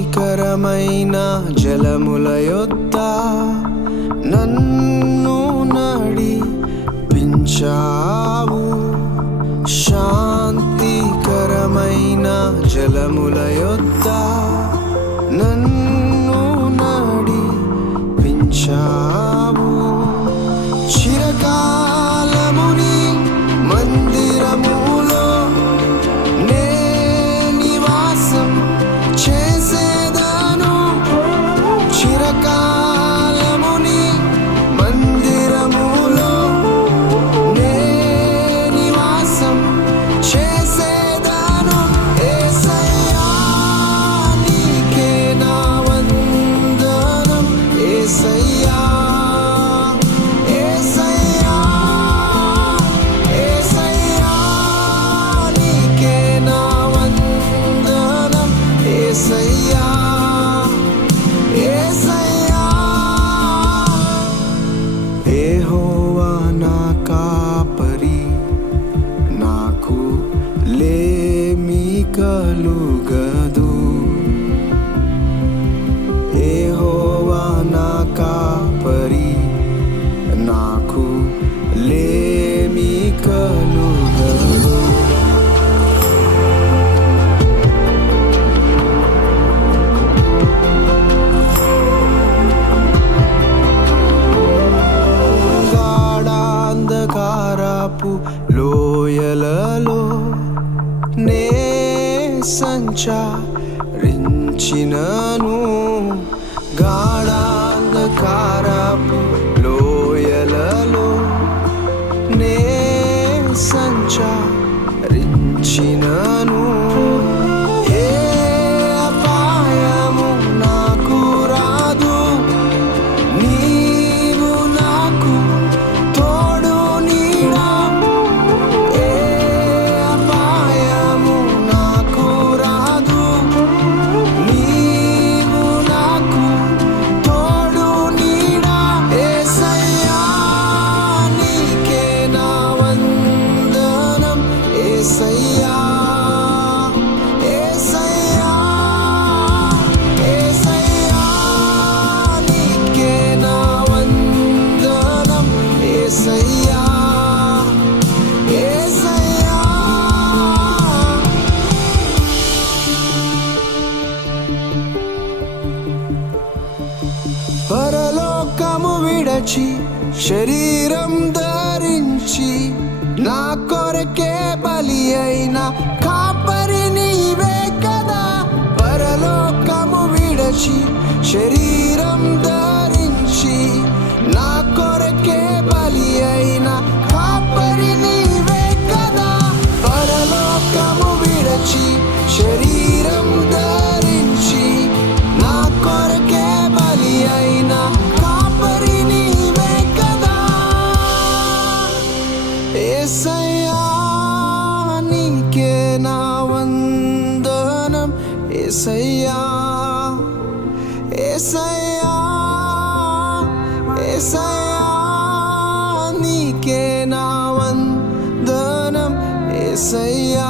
శాంతికరమైన జలముల యొద్ద నన్ను నడిపించావు. శాంతికరమైన జలముల యొద్ద నన్ను నడిపించావు. చిరకాలముని మందిరములో నే నివాసం చేసేదను. చిరకాలముని మందిరములో నే నివాసం చేసేదను. యేసయ్యా నీకే నా వందనం. యేసయ్యా యెహోవా నా కాపరి, నాకు లేమి కలుగదు. యెహోవా నా కాపరి, నాకు లేమి కలుగదు. గాఢాంధకారపు లోయలలో నే సంచరించినను. గాఢాంధకారపు లోయలలో నే సంచరించినను. ఏ అపాయము నాకు రాదు. నీవు నాకు తోడు నీడా. ఏ అపాయము నాకు రాదు. నీవు నాకు తోడు నీడా. యేసయ్యా నీకే నా వందనం. యేసయ్యా యేసయ్యా యేసయ్యా నీకే నా వందనం. యేసయ్యా యేసయ్యా పరలోకము విడచి శరీరం ధరించి నా కొరకే బలి అయిన కాపరి నీవే కదా. పరలోకము విడచి శరీరం ధరించి నా కొరకే బలి అయిన కాపరి నీవే కదా. పరలోకము విడచి శరీరం ధరించి నా కొరకే బలి అయిన కాపరి నీవే కదా. యేసయ్యా నీకే నా వందనం. యేసయ్యా యేసయ్యా యేసయ్యా నీకే నా వందనం. యేసయ్యా